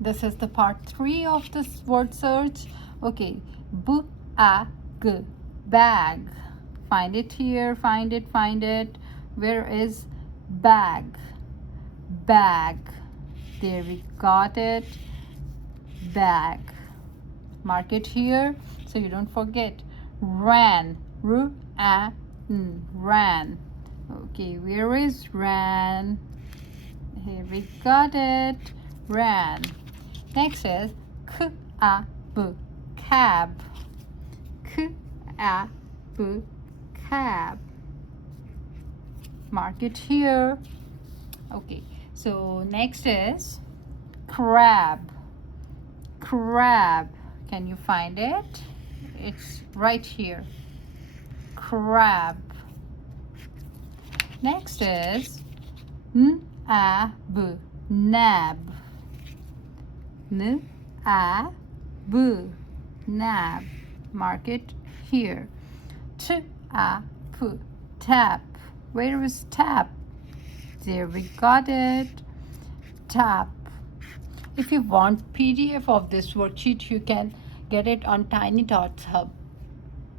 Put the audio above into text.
This is the part 3 of this word search. Okay, bag, bag. Find it here, find it. Where is bag? Bag. There, we got it. Bag. Mark it here so you don't forget. Ran. Ran. Okay, where is ran? Here we got it. Ran. Next is cab. Cab. Mark it here. Okay, so next is crab. Crab. Can you find it? It's right here. Crab. Next is nab. Nab. Nab. Mark it here. Tap. Where is tap? There, we got it. Tap. If you want PDF of this worksheet, you can get it on Tiny Tots Hub.